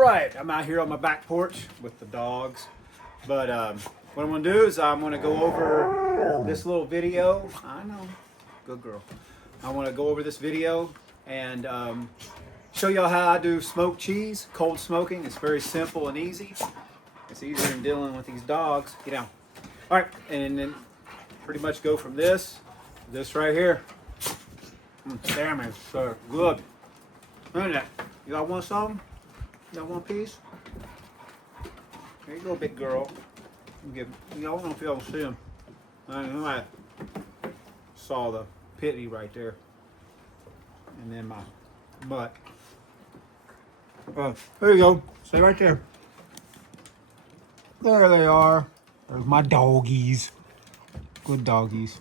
right, I'm out here on my back porch with the dogs. But what I'm gonna do is I'm gonna go over this little video. I know, good girl. I wanna go over this video and show y'all how I do smoked cheese, cold smoking. It's very simple and easy. It's easier than dealing with these dogs. Get down. All right, and then pretty much go from this right here. Damn, it's so good. Look at that. You got one something? You got one piece? There you go, big girl. I don't know if y'all see him. I saw the pity right there. And then my butt. There you go. Stay right there. There they are. There's my doggies. Good doggies.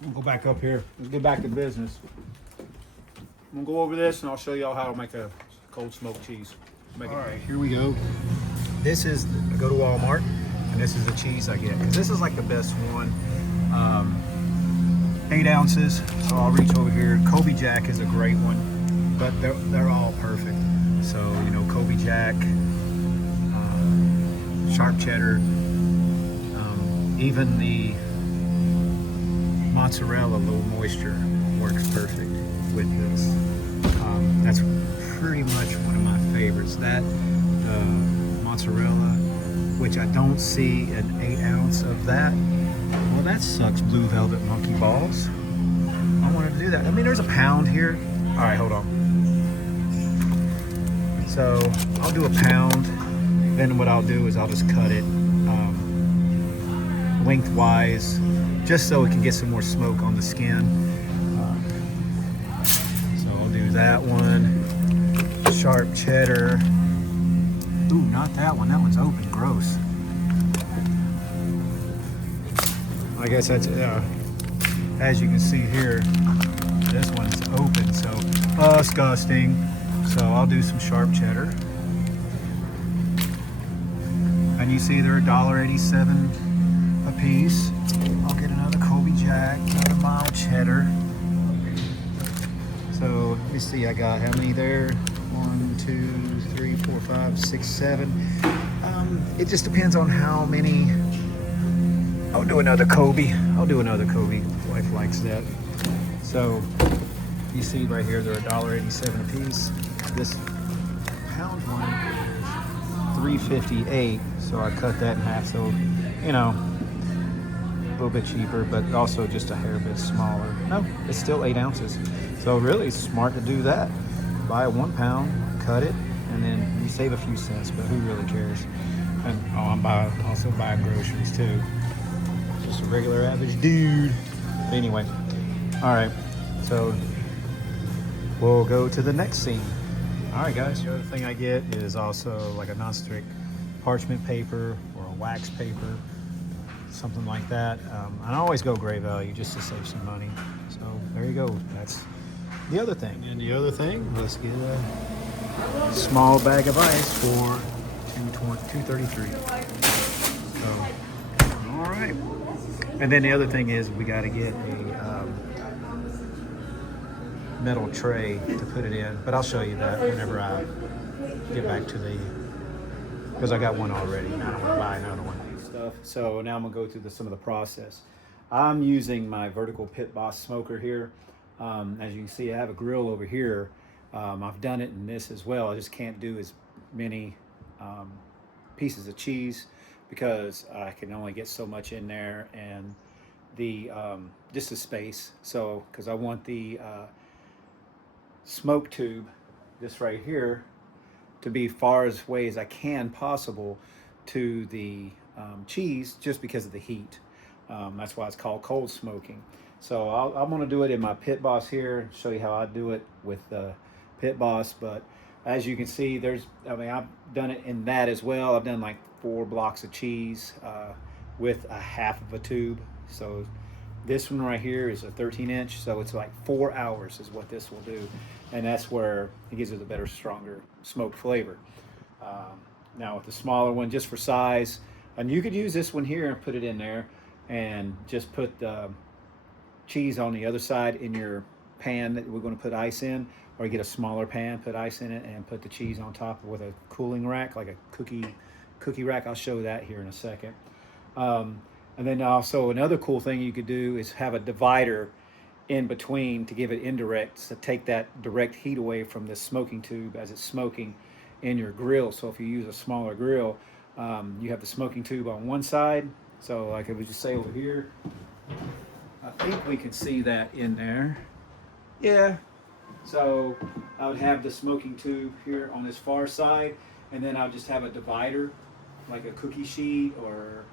We'll go back up here. Let's get back to business. I'm gonna go over this and I'll show y'all how to make a cold smoked cheese. All right, here we go. This is, I go to Walmart and this is the cheese I get. Cause this is like the best one. 8 ounces, so I'll reach over here. Kobe Jack is a great one, but they're all perfect. So, you know, Kobe Jack, sharp cheddar, even the mozzarella, low moisture, works perfect with this. That's pretty much one of my favorites. That mozzarella, which I don't see an 8 ounce of that. Well, that sucks, Blue Velvet Monkey Balls. I wanted to do that. I mean, there's a pound here. All right, hold on. So I'll do a pound. Then what I'll do is I'll just cut it lengthwise, just so it can get some more smoke on the skin. So I'll do that one. Sharp cheddar. Ooh, not that one. That one's open. Gross. I guess that's, as you can see here, this one's open, so disgusting. So I'll do some sharp cheddar. And you see they're $1.87 a piece. I'll get another Kobe Jack, another mild cheddar. So let me see, I got how many there? 1, 2, 3, 4, 5, 6, 7. It just depends on how many. I'll do another Kobe. Wife likes that. So you see right here, they're $1.87 a piece. This pound one is $3.58. So I cut that in half. So, you know, a little bit cheaper, but also just a hair bit smaller. No, it's still 8 ounces. So really smart to do that. Buy a 1 pound, cut it, and then you save a few cents, but who really cares? And I'm also buying groceries too. Just a regular average dude. But anyway, all right, so we'll go to the next scene. All right, guys, the other thing I get is also like a non-stick parchment paper or a wax paper, something like that. And I always go gray value just to save some money. So there you go. That's the other thing. And the other thing, let's get a small bag of ice for $2.33. So, all right. And then the other thing is we got to get a metal tray to put it in, but I'll show you that whenever I get back to because I got one already. I don't want to buy another one. So now I'm gonna go through some of the process. I'm using my vertical Pit Boss smoker here. As you can see, I have a grill over here. I've done it in this as well. I just can't do as many pieces of cheese because I can only get so much in there, and the just the space. So because I want the smoke tube, this right here, to be far as away as I can possible to the cheese, just because of the heat. That's why it's called cold smoking. So I'm going to do it in my Pit Boss here and show you how I do it with the Pit Boss. But as you can see, I've done it in that as well. I've done like 4 blocks of cheese with a half of a tube. So this one right here is a 13-inch, so it's like 4 hours is what this will do. And that's where it gives it a better, stronger smoked flavor. Now with the smaller one, just for size, and you could use this one here and put it in there and just put the cheese on the other side in your pan that we're going to put ice in, or get a smaller pan, put ice in it, and put the cheese on top with a cooling rack, like a cookie rack. I'll show that here in a second. And then also another cool thing you could do is have a divider in between to give it indirect, to take that direct heat away from the smoking tube as it's smoking in your grill. So if you use a smaller grill, you have the smoking tube on one side. So like I would just say over here, I think we can see that in there. Yeah. So I would have the smoking tube here on this far side, and then I'll just have a divider, like a cookie sheet or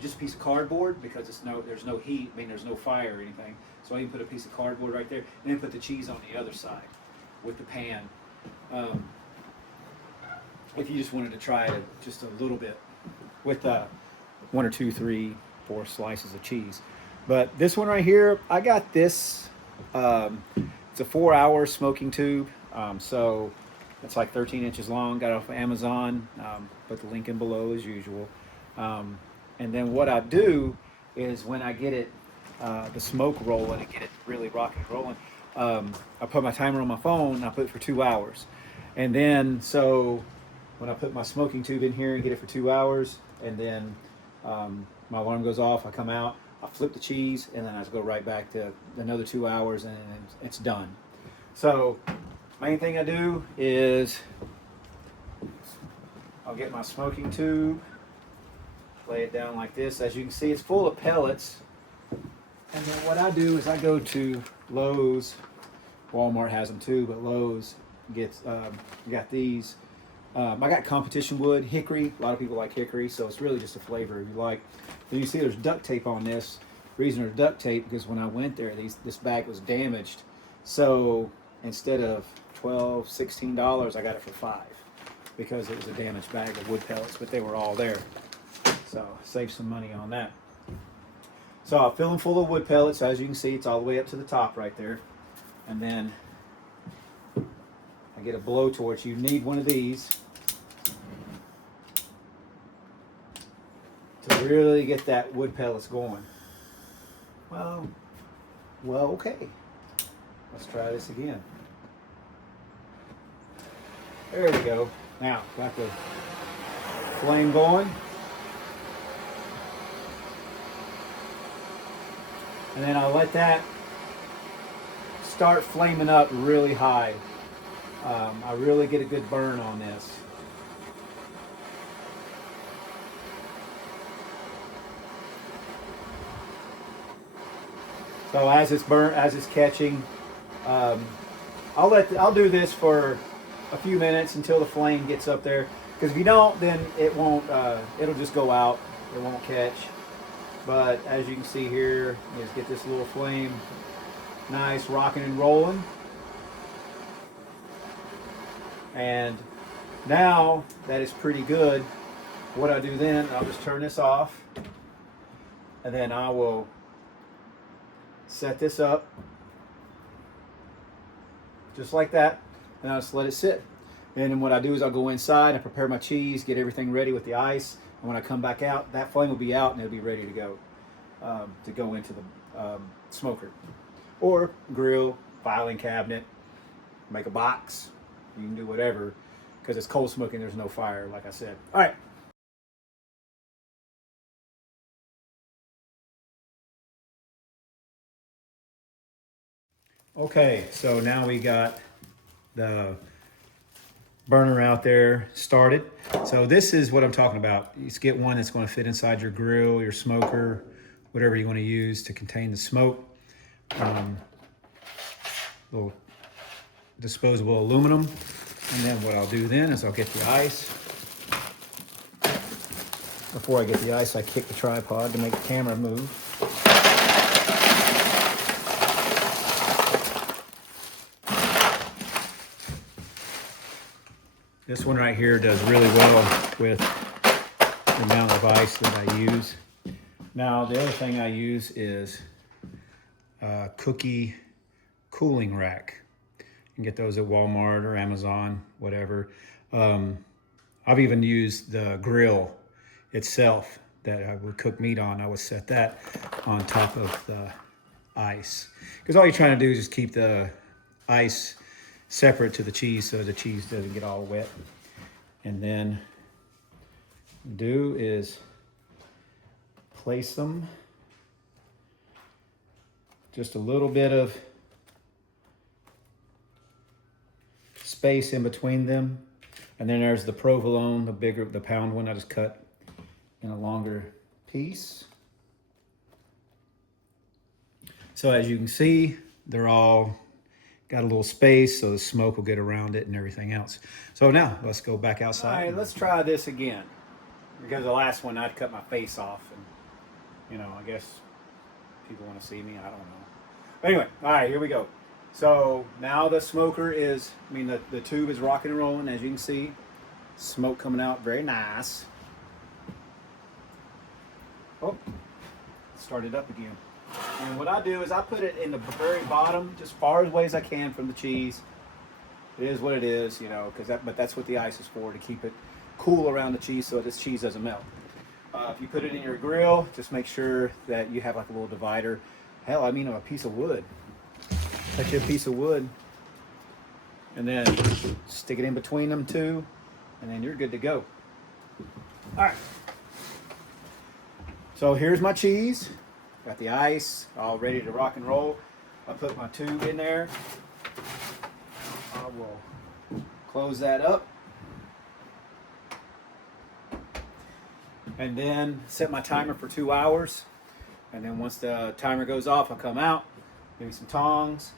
just a piece of cardboard, because there's no heat, I mean there's no fire or anything. So I can put a piece of cardboard right there, and then put the cheese on the other side with the pan. If you just wanted to try it just a little bit with 1 or 2, 3, 4 slices of cheese. But this one right here, I got this. It's a 4-hour smoking tube. So it's like 13 inches long. Got it off of Amazon. Put the link in below as usual. And then what I do is when I get it, the smoke rolling and get it really rocking and rolling, I put my timer on my phone and I put it for 2 hours. And then so when I put my smoking tube in here and get it for 2 hours, and then my alarm goes off, I come out, I flip the cheese, and then I just go right back to another 2 hours, and it's done. So main thing I do is I'll get my smoking tube, lay it down like this. As you can see, it's full of pellets. And then what I do is I go to Lowe's. Walmart has them too, but Lowe's got these. I got competition wood, hickory. A lot of people like hickory, so it's really just a flavor if you like. Then you see there's duct tape on this. The reason there's duct tape because when I went there, this bag was damaged. So instead of $12, $16, I got it for $5 because it was a damaged bag of wood pellets, but they were all there. So save some money on that. So I'll fill them full of wood pellets. As you can see, it's all the way up to the top right there. And then I get a blowtorch. You need one of these to really get that wood pellets going. Well, okay. Let's try this again. There we go. Now, got the flame going. And then I'll let that start flaming up really high. I really get a good burn on this. So as it's catching, I'll do this for a few minutes until the flame gets up there. Because if you don't, then it won't. It'll just go out. It won't catch. But as you can see here, just get this little flame nice, rocking and rolling. And now that is pretty good, what I do then, I'll just turn this off, and then I will set this up just like that, and I'll just let it sit. And then what I do is I'll go inside and prepare my cheese, get everything ready with the ice, and when I come back out, that flame will be out and it'll be ready to go into the smoker or grill, filing cabinet, make a box. You can do whatever, because it's cold smoking, there's no fire, like I said. All right. Okay, so now we got the burner out there started. So this is what I'm talking about. You just get one that's going to fit inside your grill, your smoker, whatever you want to use to contain the smoke. Little disposable aluminum. And then what I'll do then is I'll get the ice. Before I get the ice, I kick the tripod to make the camera move. This one right here does really well with the amount of ice that I use. Now, the other thing I use is a cookie cooling rack. You can get those at Walmart or Amazon, whatever. I've even used the grill itself that I would cook meat on. I would set that on top of ice. Because all you're trying to do is just keep the ice separate to the cheese so the cheese doesn't get all wet. And then do is place them, just a little bit of space in between them. And then there's the provolone, the pound one I just cut in a longer piece. So as you can see, they're all got a little space so the smoke will get around it and everything else. So now let's go back outside. All right, let's try this again. Because the last one I'd cut my face off, and you know, I guess people want to see me, I don't know. But anyway, all right, here we go. So now the smoker is, the tube is rocking and rolling, as you can see. Smoke coming out very nice. Oh, started up again. And what I do is I put it in the very bottom, just far away as I can from the cheese. It is what it is, you know, but that's what the ice is for, to keep it cool around the cheese so this cheese doesn't melt. If you put it in your grill, just make sure that you have like a little divider. Hell, a piece of wood. Cut you a piece of wood and then stick it in between them two, and then you're good to go. All right. So here's my cheese. Got the ice all ready to rock and roll. I put my tube in there. I will close that up. And then set my timer for 2 hours. And then once the timer goes off, I'll come out, give me some tongs,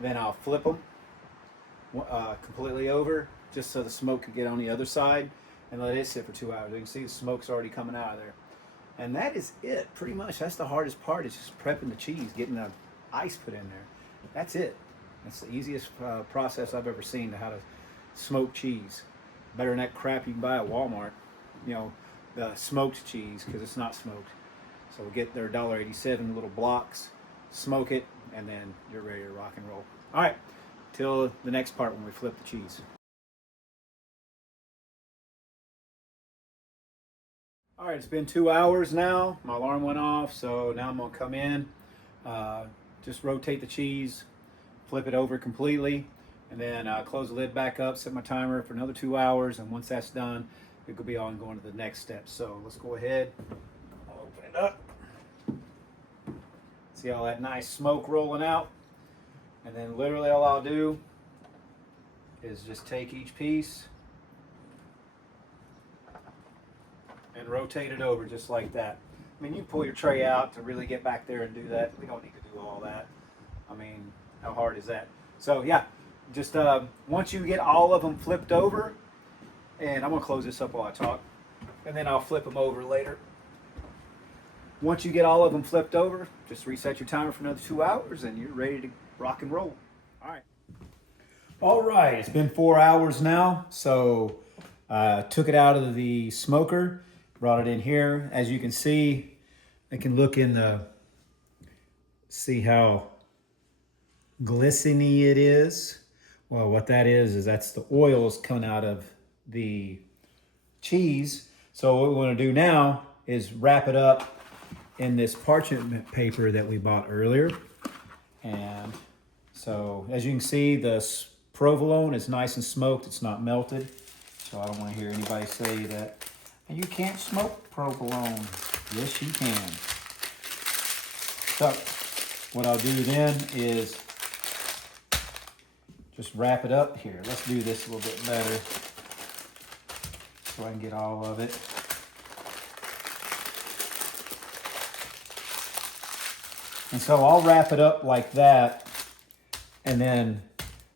then I'll flip them completely over, just so the smoke can get on the other side, and let it sit for 2 hours. You can see the smoke's already coming out of there. And that is it, pretty much. That's the hardest part, is just prepping the cheese, getting the ice put in there. That's it. That's the easiest process I've ever seen to how to smoke cheese. Better than that crap you can buy at Walmart, you know, the smoked cheese, because it's not smoked. So we'll get their $1.87 little blocks, smoke it, and then you're ready to rock and roll. All right, till the next part when we flip the cheese. All right, it's been 2 hours now. My alarm went off, so now I'm gonna come in, just rotate the cheese, flip it over completely, and then close the lid back up, set my timer for another 2 hours, and once that's done, it could be on going to the next step. So let's go ahead, I'll open it up. See all that nice smoke rolling out? And then literally all I'll do is just take each piece and rotate it over just like that. You pull your tray out to really get back there and do that. We don't need to do all that. How hard is that? So yeah, just once you get all of them flipped over, and I'm gonna close this up while I talk, and then I'll flip them over later. Once you get all of them flipped over, just reset your timer for another 2 hours and you're ready to rock and roll. All right, it's been 4 hours now. So took it out of the smoker, brought it in here. As you can see, I can look in see how glistening it is. Well, what that is that's the oils coming out of the cheese. So what we want to do now is wrap it up in this parchment paper that we bought earlier. And so as you can see, the provolone is nice and smoked, it's not melted. So I don't want to hear anybody say that you can't smoke provolone. Yes, you can. So what I'll do then is just wrap it up here. Let's do this a little bit better so I can get all of it. And so I'll wrap it up like that and then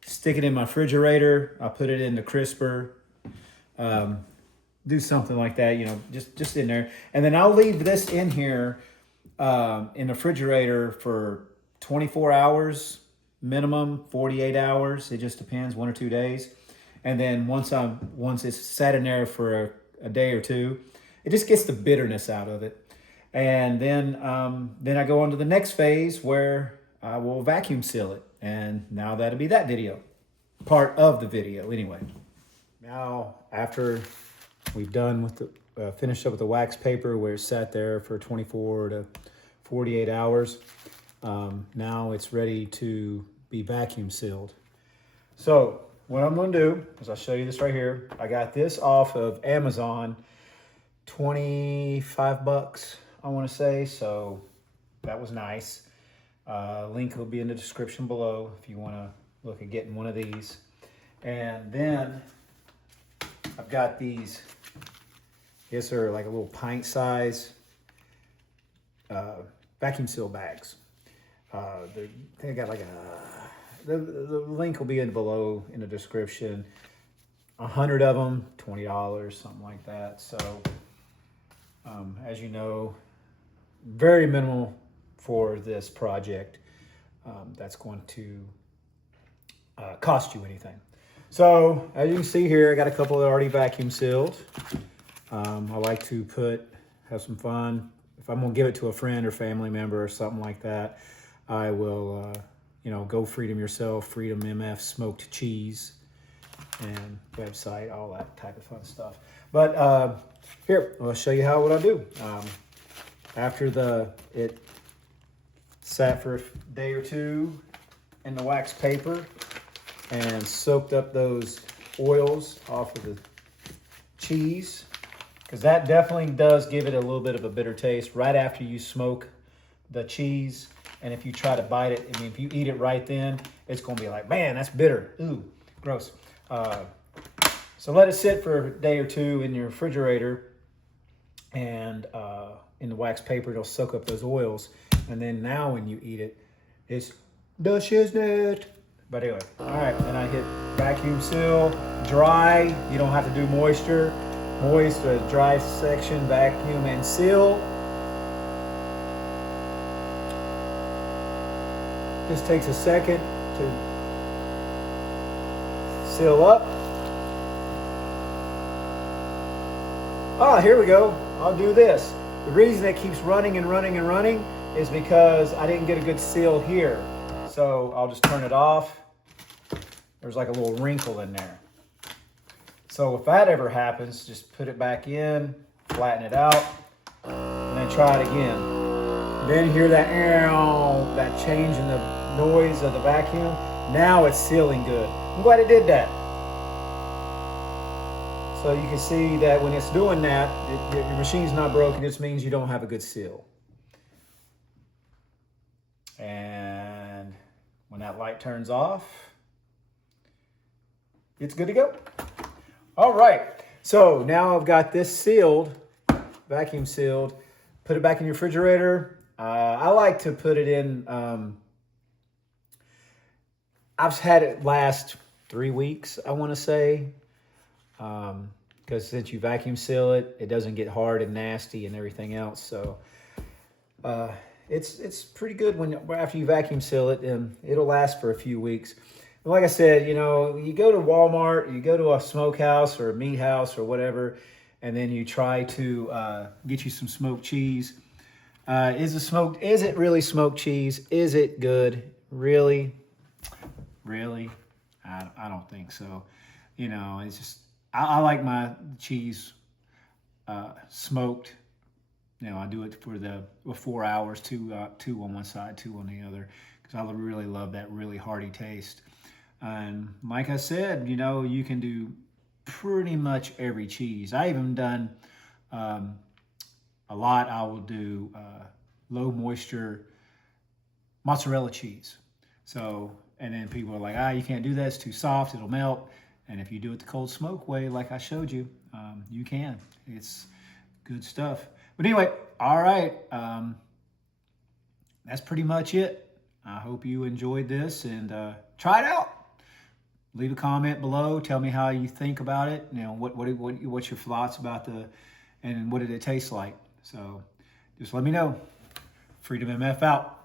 stick it in my refrigerator. I'll put it in the crisper, do something like that, you know, just in there. And then I'll leave this in here in the refrigerator for 24 hours, minimum 48 hours. It just depends, 1 or 2 days. And then once it's sat in there for a day or two, it just gets the bitterness out of it. And then I go on to the next phase where I will vacuum seal it. And now that'll be that video, part of the video anyway. Now, after we've done with the, finished up with the wax paper where it sat there for 24 to 48 hours, Now it's ready to be vacuum sealed. So what I'm gonna do is I'll show you this right here. I got this off of Amazon, 25 bucks, I wanna say, so that was nice. Link will be in the description below if you wanna look at getting one of these. And then I've got these, I guess they're like a little pint size vacuum seal bags. They got like the link will be in below in the description. 100 of them, $20, something like that. So as you know, very minimal for this project. That's going to cost you anything. So as you can see here, I got a couple that are already vacuum sealed. I like to have some fun. If I'm gonna give it to a friend or family member or something like that, I will, go Freedom Yourself, Freedom MF smoked cheese, and website, all that type of fun stuff. But here, I'll show you what I do. After it sat for a day or two in the wax paper and soaked up those oils off of the cheese, because that definitely does give it a little bit of a bitter taste right after you smoke the cheese. And if you try to bite it, I mean, if you eat it right then, it's going to be like, man, that's bitter. Ooh, gross. So let it sit for a day or two in your refrigerator, and in the wax paper, it'll soak up those oils. And then now when you eat it, it's delicious. But anyway, all right, then I hit vacuum seal, dry. You don't have to do moisture. Moist, dry section, vacuum and seal. Just takes a second to seal up. Ah, here we go. I'll do this. The reason it keeps running and running and running is because I didn't get a good seal here. So I'll just turn it off. There's like a little wrinkle in there. So if that ever happens, just put it back in, flatten it out, and then try it again. Then hear that change in the noise of the vacuum. Now it's sealing good. I'm glad it did that. So you can see that when it's doing that, your machine's not broken. This means you don't have a good seal. And when that light turns off, it's good to go. All right, so now I've got this sealed, vacuum sealed. Put it back in your refrigerator. I like to put it in, I've had it last 3 weeks, I want to say. Because since you vacuum seal it, it doesn't get hard and nasty and everything else. So it's pretty good after you vacuum seal it, and it'll last for a few weeks. But like I said, you go to Walmart, you go to a smokehouse or a meat house or whatever, and then you try to get you some smoked cheese. Is it really smoked cheese? Is it good? Really? I don't think so. It's just, I like my cheese smoked. I do it for the 4 hours, two on one side, 2 on the other, because I really love that really hearty taste. And like I said, you can do pretty much every cheese. I even done a lot. I will do low moisture mozzarella cheese. So, and then people are like, you can't do that. It's too soft. It'll melt. And if you do it the cold smoke way, like I showed you, you can. It's good stuff. But anyway, all right. That's pretty much it. I hope you enjoyed this, and try it out. Leave a comment below. Tell me how you think about it. What's your thoughts about and what did it taste like? So just let me know. Freedom MF out.